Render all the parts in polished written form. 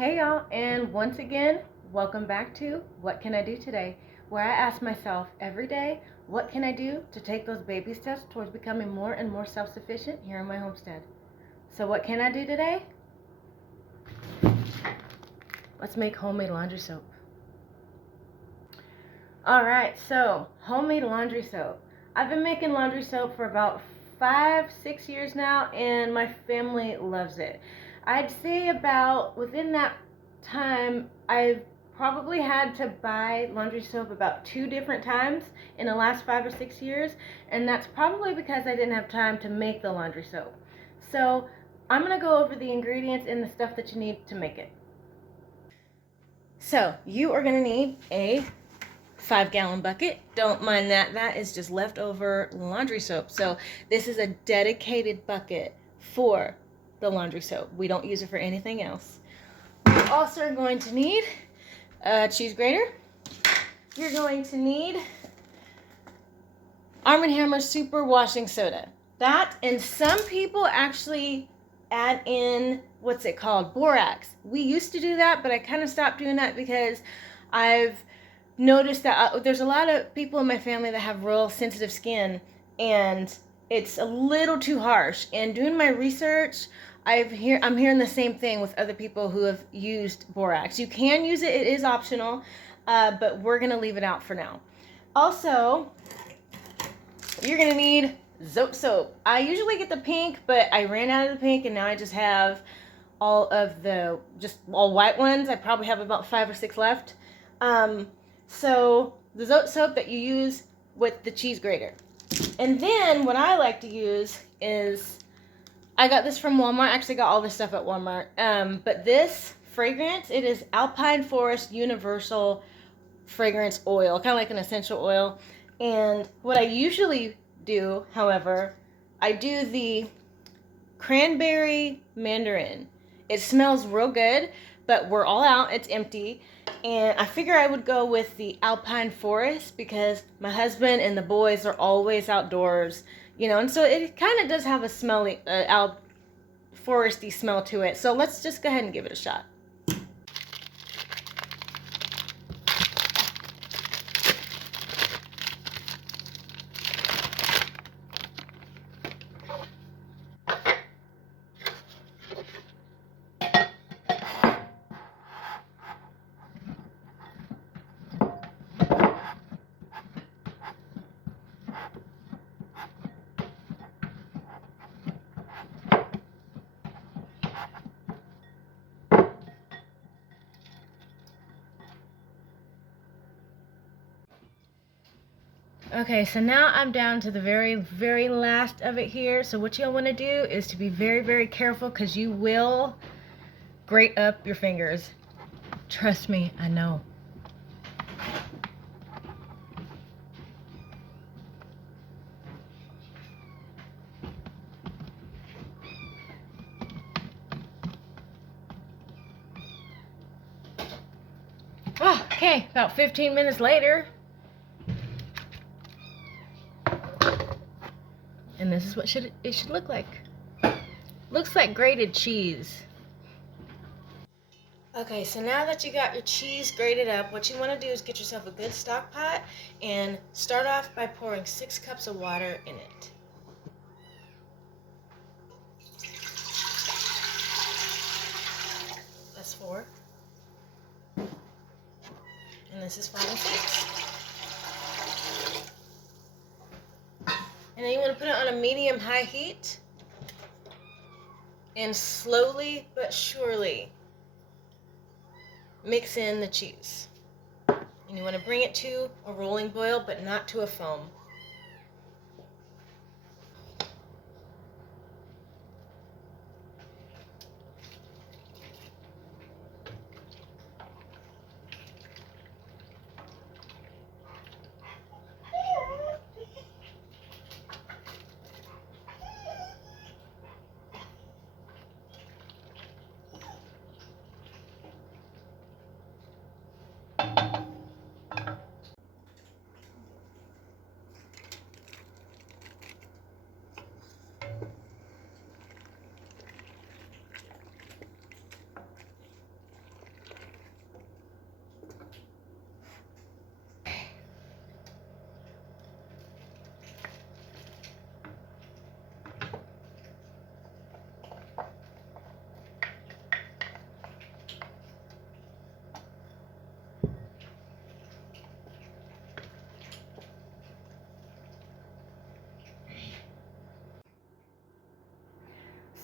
Hey y'all, and once again, welcome back to What Can I Do Today, where I ask myself every day, what can I do to take those baby steps towards becoming more and more self-sufficient here in my homestead? So what can I do today? Let's make homemade laundry soap. Alright, so homemade laundry soap. I've been making laundry soap for about 5-6 years now, and my family loves it. I'd say about within that time, I've probably had to buy laundry soap about 2 different times in the last 5 or 6 years, and that's probably because I didn't have time to make the laundry soap. So I'm going to go over the ingredients and the stuff that you need to make it. So you are going to need a 5-gallon bucket. Don't mind that. That is just leftover laundry soap. So this is a dedicated bucket for the laundry soap. We don't use it for anything else. You're also going to need a cheese grater. You're going to need Arm & Hammer Super Washing Soda. That, and some people actually add in, what's it called? Borax. We used to do that, but I kind of stopped doing that because I've noticed that there's a lot of people in my family that have real sensitive skin, and it's a little too harsh. And doing my research, I'm hearing the same thing with other people who have used borax. You can use it, it is optional, but we're gonna leave it out for now. Also, you're gonna need Zote soap. I usually get the pink, but I ran out of the pink, and now I just have all white ones. I probably have about 5 or 6 left. So the Zote soap that you use with the cheese grater. And then what I like to use is, I got this from Walmart. I actually got all this stuff at Walmart. But this fragrance, it is Alpine Forest Universal Fragrance Oil, kind of like an essential oil. And what I usually do, however, I do the cranberry mandarin. It smells real good, but we're all out. It's empty. And I figure I would go with the Alpine Forest because my husband and the boys are always outdoors, and so it kind of does have a smelly, foresty smell to it. So let's just go ahead and give it a shot. Okay, so now I'm down to the very, very last of it here. So what you'll want to do is to be very, very careful because you will grate up your fingers. Trust me, I know. Oh, okay, about 15 minutes later. And this is what it should look like. Looks like grated cheese. Okay, so now that you got your cheese grated up, what you want to do is get yourself a good stock pot and start off by pouring 6 cups of water in it. That's 4. And this is 5 and 6. And then you want to put it on a medium-high heat and slowly but surely mix in the cheese. And you want to bring it to a rolling boil, but not to a foam.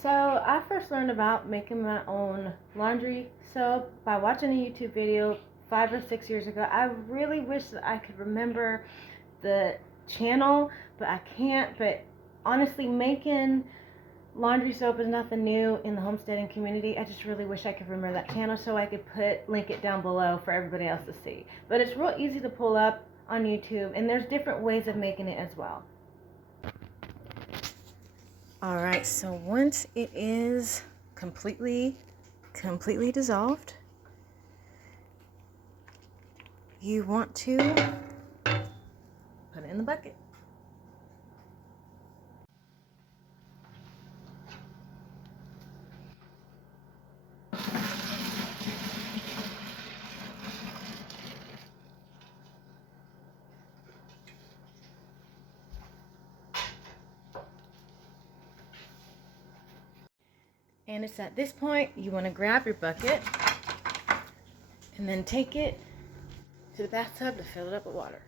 So I first learned about making my own laundry soap by watching a YouTube video 5 or 6 years ago. I really wish that I could remember the channel, but I can't. But honestly, making laundry soap is nothing new in the homesteading community. I just really wish I could remember that channel so I could link it down below for everybody else to see. But it's real easy to pull up on YouTube, and there's different ways of making it as well. All right, so once it is completely dissolved, you want to put it in the bucket. And it's at this point you want to grab your bucket and then take it to the bathtub to fill it up with water.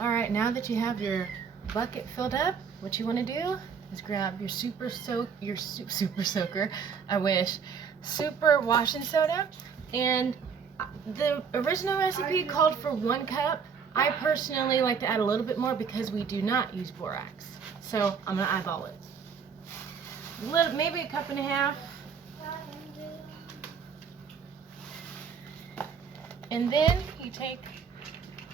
All right, now that you have your bucket filled up, what you want to do is grab your super soaker, I wish, super washing soda. And the original recipe called for 1 cup. I personally like to add a little bit more because we do not use borax. So I'm gonna eyeball it. Maybe 1.5 cups. And then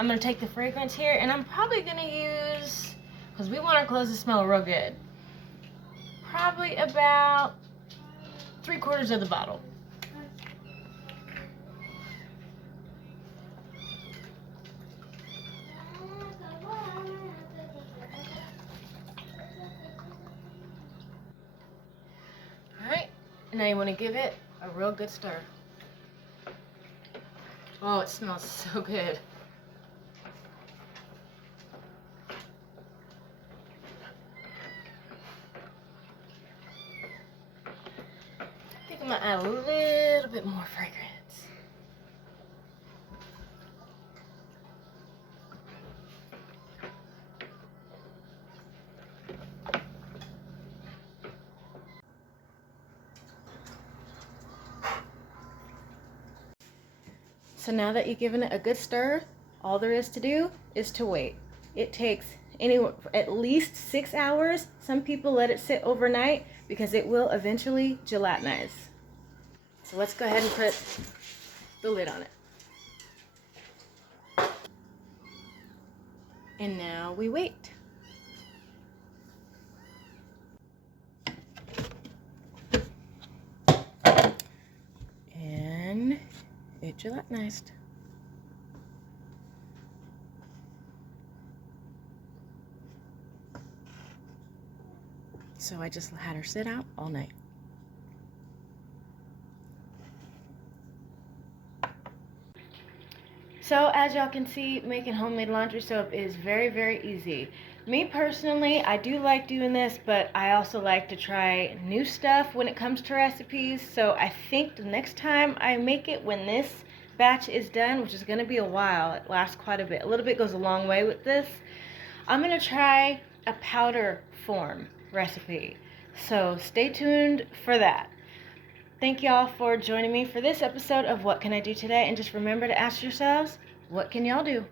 I'm gonna take the fragrance here, and I'm probably gonna use, because we want our clothes to smell real good, probably about 3/4 of the bottle. Alright, now you want to give it a real good stir. Oh, it smells so good. I think I'm going to add a little bit more fragrance. So now that you've given it a good stir, all there is to do is to wait. It takes at least 6 hours. Some people let it sit overnight because it will eventually gelatinize. So let's go ahead and put the lid on it. And now we wait. And it gelatinized. So I just had her sit out all night. So as y'all can see, making homemade laundry soap is very, very easy. Me personally, I do like doing this, but I also like to try new stuff when it comes to recipes. So I think the next time I make it, when this batch is done, which is going to be a while, it lasts quite a bit. A little bit goes a long way with this. I'm going to try a powder form recipe. So stay tuned for that. Thank y'all for joining me for this episode of What Can I Do Today? And just remember to ask yourselves, what can y'all do?